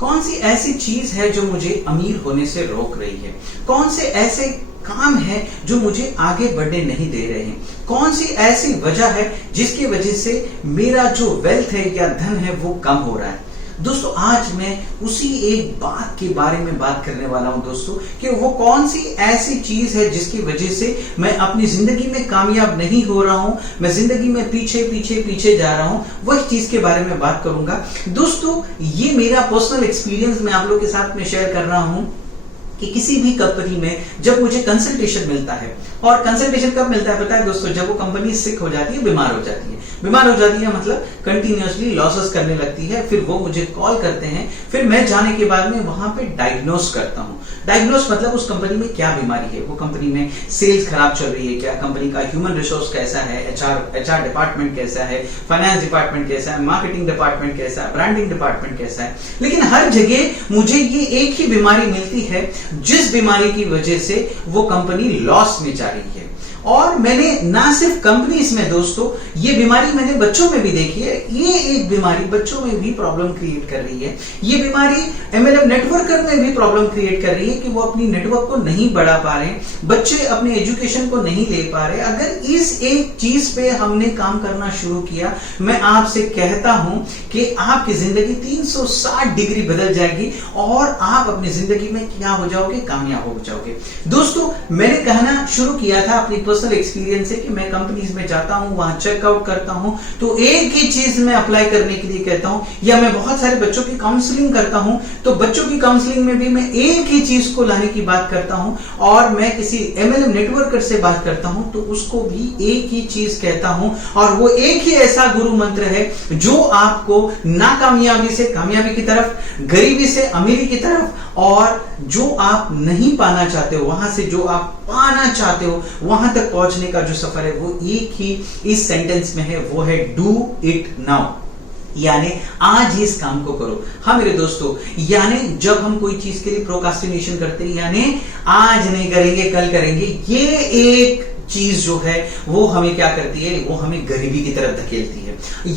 कौन सी ऐसी चीज है जो मुझे अमीर होने से रोक रही है? कौन से ऐसे काम है जो मुझे आगे बढ़ने नहीं दे रहे हैं? कौन सी ऐसी वजह है जिसकी वजह से मेरा जो वेल्थ है या धन है वो कम हो रहा है? दोस्तों, आज मैं उसी एक बात के बारे में बात करने वाला हूं दोस्तों, कि वो कौन सी ऐसी चीज है जिसकी वजह से मैं अपनी जिंदगी में कामयाब नहीं हो रहा हूं, मैं जिंदगी में पीछे पीछे पीछे जा रहा हूं। वही चीज के बारे में बात करूंगा दोस्तों। ये मेरा पर्सनल एक्सपीरियंस मैं आप लोगों के साथ में शेयर कर रहा हूं कि किसी भी कंपनी में जब मुझे कंसल्टेशन मिलता है, और कंसल्टेशन कब मिलता है पता है दोस्तों? जब वो कंपनी सिक हो जाती है, बीमार हो जाती है। बीमार हो जाती है मतलब कंटिन्यूअसली लॉसेस करने लगती है, फिर वो मुझे कॉल करते हैं, फिर मैं जाने के बाद में वहां पे डायग्नोस करता हूं। डायग्नोस मतलब उस कंपनी में क्या बीमारी है, वो कंपनी में सेल्स खराब चल रही है क्या, कंपनी का ह्यूमन रिसोर्स कैसा है, एचआर डिपार्टमेंट कैसा है, फाइनेंस डिपार्टमेंट कैसा है, मार्केटिंग डिपार्टमेंट कैसा है, ब्रांडिंग डिपार्टमेंट कैसा है। लेकिन हर जगह मुझे ये एक ही बीमारी मिलती है जिस बीमारी की वजह से वो कंपनी लॉस में जा रही है। और मैंने ना सिर्फ कंपनीज में दोस्तों, ये बीमारी मैंने बच्चों में भी देखी है। ये एक बीमारी बच्चों में भी प्रॉब्लम क्रिएट कर रही है। ये बीमारी एमएलएम नेटवर्कर में भी प्रॉब्लम क्रिएट कर रही है कि वो अपनी नेटवर्क को नहीं बढ़ा पा रहे, बच्चे अपने एजुकेशन को नहीं ले पा रहे। अगर इस एक चीज पे हमने काम करना शुरू किया, मैं आपसे कहता हूं कि आपकी जिंदगी 360 डिग्री बदल जाएगी और आप अपनी जिंदगी में क्या हो जाओगे, कामयाब हो जाओगे। दोस्तों, मैंने कहना शुरू किया था अपनी पर्सनल एक्सपीरियंस है कि मैं कंपनीज में जाता हूं, वहां चेकआउट करता हूं, तो एक ही चीज मैं अप्लाई करने के लिए कहता हूं, या मैं बहुत सारे बच्चों की काउंसलिंग करता हूं, तो बच्चों की काउंसलिंग में भी मैं एक ही चीज को लाने की बात करता हूं, और मैं किसी एमएलएम नेटवर्कर से बात करता हूं तो उसको भी एक ही चीज कहता हूं, और वो एक ही ऐसा गुरु मंत्र है जो आपको नाकामयाबी से कामयाबी की तरफ, गरीबी से अमीरी की तरफ, और जो आप नहीं पाना चाहते हो वहां से जो आप पाना चाहते हो वहां तक पहुंचने का जो सफर है, वो एक ही इस सेंटेंस में है, वो है डू इट नाउ। यानी आज ही इस काम को करो। हाँ मेरे दोस्तों, यानी जब हम कोई चीज के लिए प्रोक्रास्टिनेशन करते हैं, यानी आज नहीं करेंगे कल करेंगे, ये एक चीज जो है वो हमें क्या करती है, वो हमें गरीबी की तरफ धकेलती है।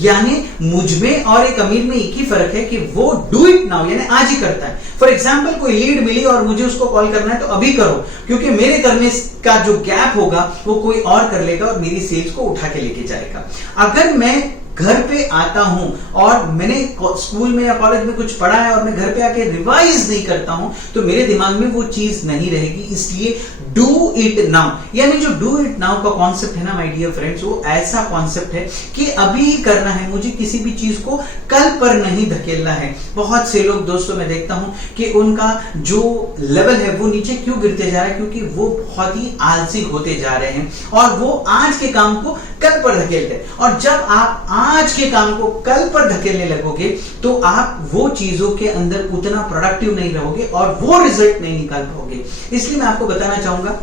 यानी मुझ में और एक अमीर में एक ही फर्क है कि वो डू इट नाउ यानी आज ही करता है। फॉर एग्जाम्पल, कोई लीड मिली और मुझे उसको कॉल करना है तो अभी करो, क्योंकि मेरे करने का जो गैप होगा वो कोई और कर लेगा और मेरी सेल्स को उठा के लेके जाएगा। अगर मैं घर पे आता हूं और मैंने स्कूल में या कॉलेज में कुछ पढ़ा है और मैं घर पे आके रिवाइज नहीं करता हूं, तो मेरे दिमाग में वो चीज नहीं रहेगी। इसलिए डू इट नाउ, यानी जो डू इट नाउ का कॉन्सेप्ट है ना माय डियर फ्रेंड्स, वो ऐसा कॉन्सेप्ट है कि अभी ही करना है, मुझे किसी भी चीज को कल पर नहीं धकेलना है। बहुत से लोग दोस्तों मैं देखता हूं कि उनका जो लेवल है वो नीचे क्यों गिरते जा रहा है, क्योंकि वो बहुत ही आलसी होते जा रहे हैं और वो आज के काम को कल पर धकेलते हैं। और जब आप आज के काम को कल पर धकेलने लगोगे तो आप वो चीजों के अंदर उतना प्रोडक्टिव नहीं रहोगे और वो रिजल्ट नहीं निकाल पाओगे। इसलिए मैं आपको बताना चाहूंगा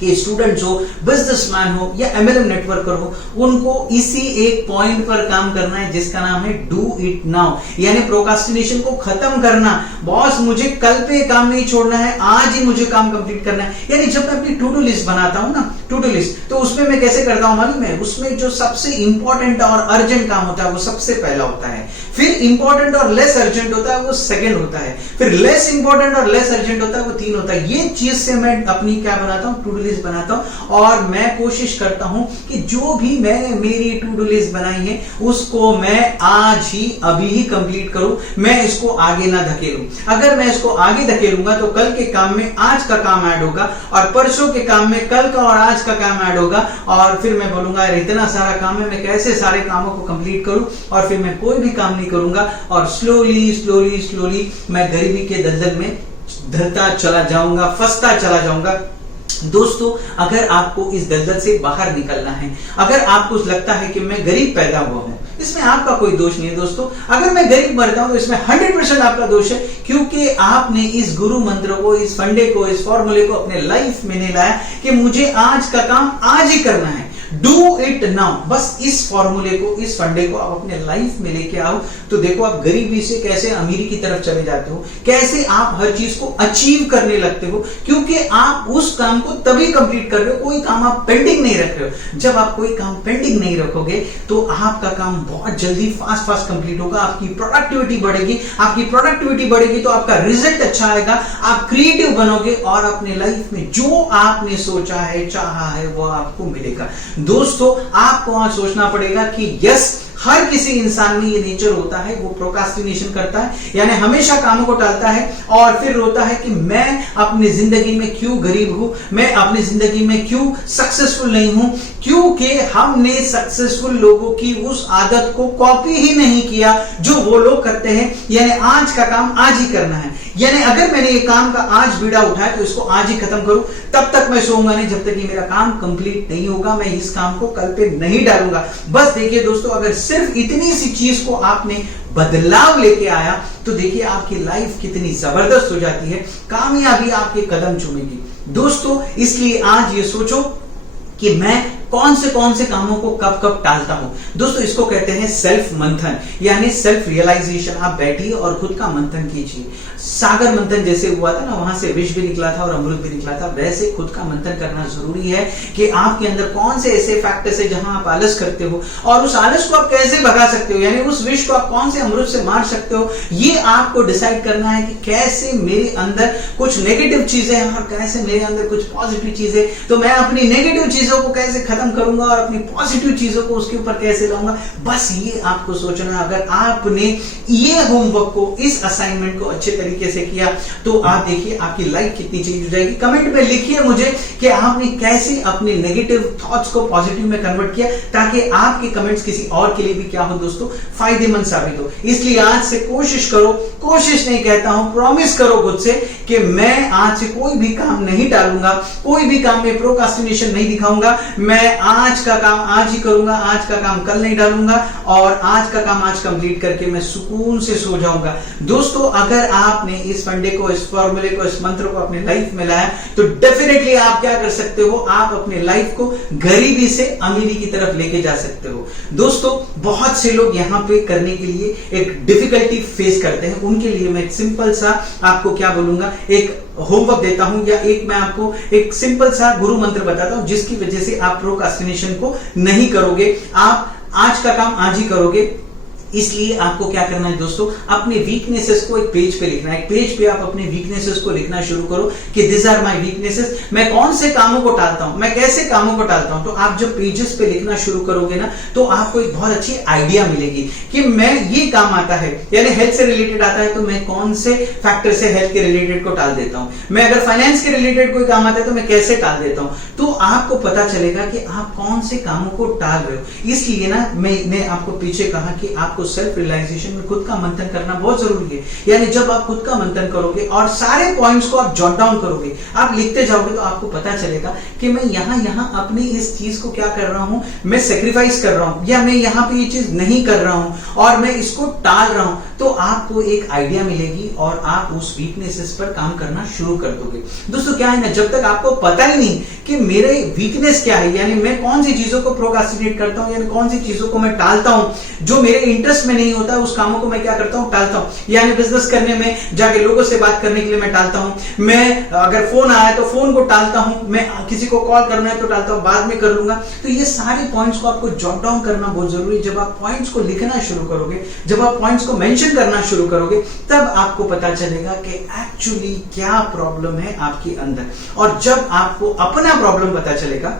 कि स्टूडेंट हो, बिजनेसमैन हो या एमएलएम नेटवर्कर हो, उनको इसी एक पॉइंट पर काम करना है जिसका नाम है डू इट नाउ, यानी प्रोक्रास्टिनेशन को खत्म करना। बॉस, मुझे कल पे काम नहीं छोड़ना है, आज ही मुझे काम कंप्लीट करना है। यानी जब मैं अपनी टू डू लिस्ट बनाता हूं ना, टू डू लिस्ट, तो उसमें मैं कैसे करता हूं मालूम है? उसमें जो सबसे इंपॉर्टेंट और अर्जेंट काम होता है वो सबसे पहला होता है, फिर इंपॉर्टेंट और लेस अर्जेंट होता है वो सेकंड होता है, फिर लेस इंपॉर्टेंट और लेस अर्जेंट होता है वो तीन होता है। ये चीज से मैं अपनी क्या बनाता हूं, टू डू लिस्ट बनाता हूं, और मैं कोशिश करता हूं कि जो भी मैंने मेरी टू डू लिस्ट बनाई है उसको मैं आज ही अभी ही कंप्लीट करूं, मैं इसको आगे ना धकेलूं। अगर मैं इसको आगे धकेलूंगा तो कल के काम में आज का काम ऐड होगा, और परसों के काम में कल का और आज का काम ऐड होगा, और फिर मैं बोलूंगा यार इतना सारा काम है, मैं कैसे सारे कामों को कंप्लीट करूं, और फिर मैं कोई भी काम नहीं करूंगा, और स्लोली स्लोली स्लोली मैं गरीबी के दलदल में धरता चला जाऊंगा, फंसता चला जाऊंगा। दोस्तों, अगर आपको इस दलदल से बाहर निकलना है, अगर आपको लगता है कि मैं गरीब पैदा हुआ हूं, इसमें आपका कोई दोष नहीं है दोस्तों। अगर मैं गरीब मरता हूं तो इसमें 100% आपका दोष है, क्योंकि आपने इस गुरु मंत्र को, इस फंडे को, इस फॉर्मूले को अपने लाइफ में नहीं लाया कि मुझे आज का काम आज ही करना है। Do it now. बस इस फॉर्मूले को, इस फंडे को आप अपने लाइफ में लेके आओ तो देखो आप गरीबी से कैसे अमीरी की तरफ चले जाते हो, कैसे आप हर चीज को अचीव करने लगते हो, क्योंकि आप उस काम को तभी कंप्लीट कर रहे हो, कोई काम आप पेंडिंग नहीं रख रहे हो। जब आप कोई काम पेंडिंग नहीं रखोगे तो आपका काम बहुत जल्दी फास्ट फास्ट कंप्लीट होगा, आपकी प्रोडक्टिविटी बढ़ेगी, आपकी प्रोडक्टिविटी बढ़ेगी तो आपका रिजल्ट अच्छा आएगा, आप क्रिएटिव बनोगे और अपने लाइफ में जो आपने सोचा है, चाहा है, वो आपको मिलेगा। दोस्तों, आपको आज सोचना पड़ेगा कि यस, हर किसी इंसान में ये नेचर होता है, वो प्रोक्रास्टिनेशन करता है, यानी हमेशा कामों को टालता है और फिर रोता है कि मैं अपनी जिंदगी में क्यों गरीब हूं, मैं अपनी जिंदगी में क्यों सक्सेसफुल नहीं हूं, क्योंकि हमने सक्सेसफुल लोगों की उस आदत को कॉपी ही नहीं किया जो वो लोग करते हैं। यानी आज का काम आज ही करना है, यानी अगर मैंने ये काम का आज बीड़ा उठाया तो इसको आज ही खत्म करूं, तब तक मैं सोऊंगा नहीं जब तक ये मेरा काम कंप्लीट नहीं होगा, मैं इस काम को कल पे नहीं डालूंगा। बस देखिए दोस्तों, अगर सिर्फ इतनी सी चीज को आपने बदलाव लेके आया तो देखिए आपकी लाइफ कितनी जबरदस्त हो जाती है, कामयाबी आपके कदम चूमेगी। दोस्तों, इसलिए आज ये सोचो कि मैं कौन से कामों को कब कब टालता हूं। दोस्तों, इसको कहते हैं सेल्फ मंथन, यानी सेल्फ रियलाइजेशन। आप बैठिए और खुद का मंथन कीजिए। सागर मंथन जैसे हुआ था ना, वहां से विष भी निकला था और अमृत भी निकला था, वैसे खुद का मंथन करना जरूरी है कि आपके अंदर कौन से ऐसे फैक्टर्स है जहां आप आलस करते हो और उस आलस को आप कैसे भगा सकते हो, यानी उस विष को आप कौन से अमृत से मार सकते हो। ये आपको डिसाइड करना है कि कैसे मेरे अंदर कुछ नेगेटिव चीजें हैं और कैसे मेरे अंदर कुछ पॉजिटिव चीजें, तो मैं अपनी नेगेटिव चीजों को कैसे खत्म करूंगा और अपनी पॉजिटिव चीजों को उसके ऊपर कैसे लाऊंगा। बस ये आपको सोचना। अगर आपने ये होमवर्क को, इस असाइनमेंट को अच्छे तरीके से किया तो आप देखिए आपकी लाइफ कितनी चेंज हो जाएगी। कमेंट में लिखिए मुझे कि आपने कैसे अपने नेगेटिव थॉट्स को पॉजिटिव में कन्वर्ट किया, ताकि आपके कमेंट्स किसी और के लिए भी क्या हो दोस्तों, फायदेमंद साबित हो। इसलिए आज से कोशिश करो, कोशिश नहीं कहता हूं, प्रॉमिस करो खुद से कि मैं आज से कोई भी काम नहीं टालूंगा, कोई भी काम में प्रोक्रास्टिनेशन नहीं दिखाऊंगा, मैं आज का काम आज ही करूंगा, आज का काम कल नहीं डालूंगा और आज का काम आज कंप्लीट करके मैं सुकून से सो जाऊंगा। दोस्तों, अगर आपने इस फंडे को, इस फॉर्मूले को, इस मंत्र को अपने लाइफ में लाया तो डेफिनेटली आप क्या कर सकते हो, आप अपने लाइफ को गरीबी से अमीरी की तरफ लेके जा सकते हो। दोस्तों, बहुत से लोग यहां पे करने के लिए एक डिफिकल्टी फेस करते हैं, उनके लिए मैं एक सिंपल सा आपको क्या बोलूंगा, एक होमवर्क देता हूं या एक मैं आपको एक सिंपल सा गुरु मंत्र बताता हूं जिसकी वजह से आप प्रोक्रास्टिनेशन को नहीं करोगे, आप आज का काम आज ही करोगे। इसलिए आपको क्या करना है दोस्तों, अपने वीकनेसेस को एक पेज पे लिखना है। एक पेज पे आप अपने वीकनेसेस को लिखना शुरू करो कि दिस आर माय वीकनेसेस। मैं कौन से कामों को टालता हूं, मैं कैसे कामों को टालता हूं। तो आप जब पेजेस पे लिखना शुरू करोगे ना तो आपको एक बहुत अच्छी आइडिया मिलेगी कि मैं ये काम आता है, यानी हेल्थ से रिलेटेड आता है तो मैं कौन से फैक्टर से हेल्थ के रिलेटेड को टाल देता हूं। मैं अगर फाइनेंस के रिलेटेड कोई काम आता है तो मैं कैसे टाल देता हूं। तो आपको पता चलेगा कि आप कौन से कामों को टाल रहे हो। इसलिए ना मैंने आपको पीछे कहा कि आपको सेल्फ रियलाइजेशन में खुद का मंथन करना बहुत जरूरी है। यानी जब आप खुद का मंथन करोगे और सारे पॉइंट्स को आप जॉट डाउन करोगे, आप लिखते जाओगे तो आपको पता चलेगा कि मैं यहां अपनी इस चीज को क्या कर रहा हूं, मैं सेक्रीफाइस कर रहा हूं या मैं यहां पे ये चीज नहीं कर रहा हूं और मैं इसको टाल रहा हूं। तो आपको एक आइडिया मिलेगी और आप उस वीकनेसेस पर काम करना शुरू कर दोगे। दोस्तों, क्या है ना, जब तक आपको पता ही नहीं कि मेरे वीकनेस क्या है, यानी मैं कौन सी चीजों को प्रोक्रास्टिनेट करता हूं, यानी कौन सी चीजों को मैं टालता हूं, जो मेरे इंटरेस्ट में नहीं होता है, उस कामों को मैं क्या करता हूं, टालता हूं। यानी बिजनेस करने में जाके लोगों से बात करने के लिए मैं टालता हूं, मैं अगर फोन आया तो फोन को टालता हूं, मैं किसी को कॉल करना है तो टालता हूं, बाद में कर लूंगा। तो ये सारे पॉइंट्स को आपको जॉट डाउन करना बहुत जरूरी है। जब आप पॉइंट्स को लिखना शुरू करोगे, जब आप पॉइंट्स को मेंशन करना शुरू करोगे, तब आपको पता चलेगा कि एक्चुअली क्या प्रॉब्लम है आपके अंदर। और जब आपको अपना प्रॉब्लम पता चलेगा,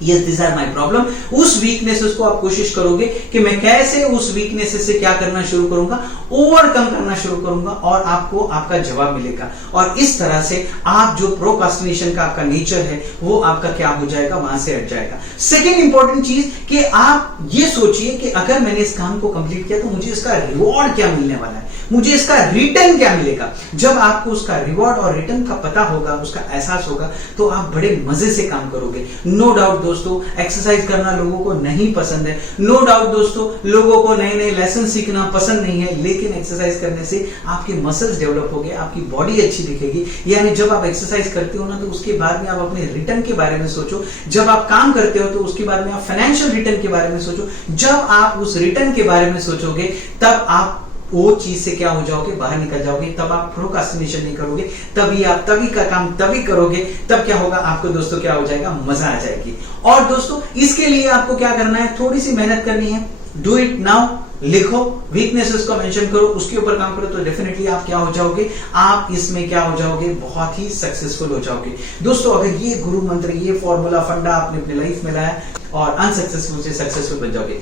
Yes, these are my problem, उस वीकनेसेस को आप कोशिश करोगे कि मैं कैसे उस वीकनेसेस से क्या करना शुरू करूंगा, ओवरकम करना शुरू करूंगा और आपको आपका जवाब मिलेगा। और इस तरह से आप जो प्रोक्रास्टिनेशन का आपका नेचर है वो आपका क्या हो जाएगा, वहां से हट जाएगा। सेकेंड इंपॉर्टेंट चीज कि आप ये सोचिए कि अगर मैंने इस काम को कंप्लीट किया तो मुझे इसका रिवॉर्ड क्या मिलने वाला है, मुझे इसका रिटर्न क्या मिलेगा। जब आपको उसका रिवॉर्ड और रिटर्न का पता होगा, उसका एहसास होगा, तो आप बड़े मजे से काम करोगे। नो डाउट दोस्तों एक्सरसाइज करना लोगों को नहीं पसंद है, नो डाउट दोस्तों लोगों को नए नए लेसन सीखना पसंद नहीं है, लेकिन एक्सरसाइज करने से आपके मसल्स डेवलप हो गए, आपकी बॉडी अच्छी दिखेगी। यानी जब आप एक्सरसाइज करते हो ना, तो उसके बाद में आप अपने रिटर्न के बारे में सोचो, जब आप काम करते हो तो उसके बाद में आप फाइनेंशियल रिटर्न के बारे में सोचो। जब आप उस रिटर्न के बारे में सोचोगे तब आप वो चीज से क्या हो जाओगे, बाहर निकल जाओगे, तब आप प्रोक्रास्टिनेशन नहीं करोगे, तभी का काम तभी करोगे, तब क्या होगा आपको दोस्तों, क्या हो जाएगा, मजा आ जाएगी। और दोस्तों इसके लिए आपको क्या करना है, थोड़ी सी मेहनत करनी है। डू इट नाउ, लिखो, वीकनेसेस को मेंशन करो, उसके ऊपर काम करो, तो डेफिनेटली आप क्या हो जाओगे, आप इसमें क्या हो जाओगे, बहुत ही सक्सेसफुल हो जाओगे। दोस्तों अगर ये गुरु मंत्र, ये फॉर्मूला फंडा आपने अपनी लाइफ में लाया और अनसक्सेसफुल से सक्सेसफुल बन जाओगे।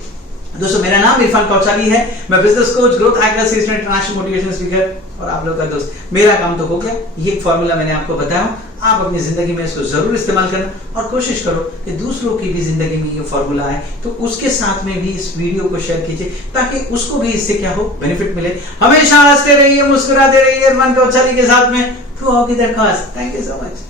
दोस्तों मेरा नाम इरफान कौचाली है, मैं business coach, growth hacker, international motivation speaker और आप लोग का दोस्त। मेरा काम तो हो गया, ये फॉर्मूला मैंने आपको बताया, आप अपनी जिंदगी में इसको जरूर इस्तेमाल करना और कोशिश करो कि दूसरों की भी जिंदगी में ये फॉर्मूला आए, तो उसके साथ में भी इस वीडियो को शेयर कीजिए ताकि उसको भी इससे क्या हो, बेनिफिट मिले। हमेशा हंसते रहिए, मुस्कुराते रहिए इरफान कौचाली के साथ में, through out the cost. Thank you so much.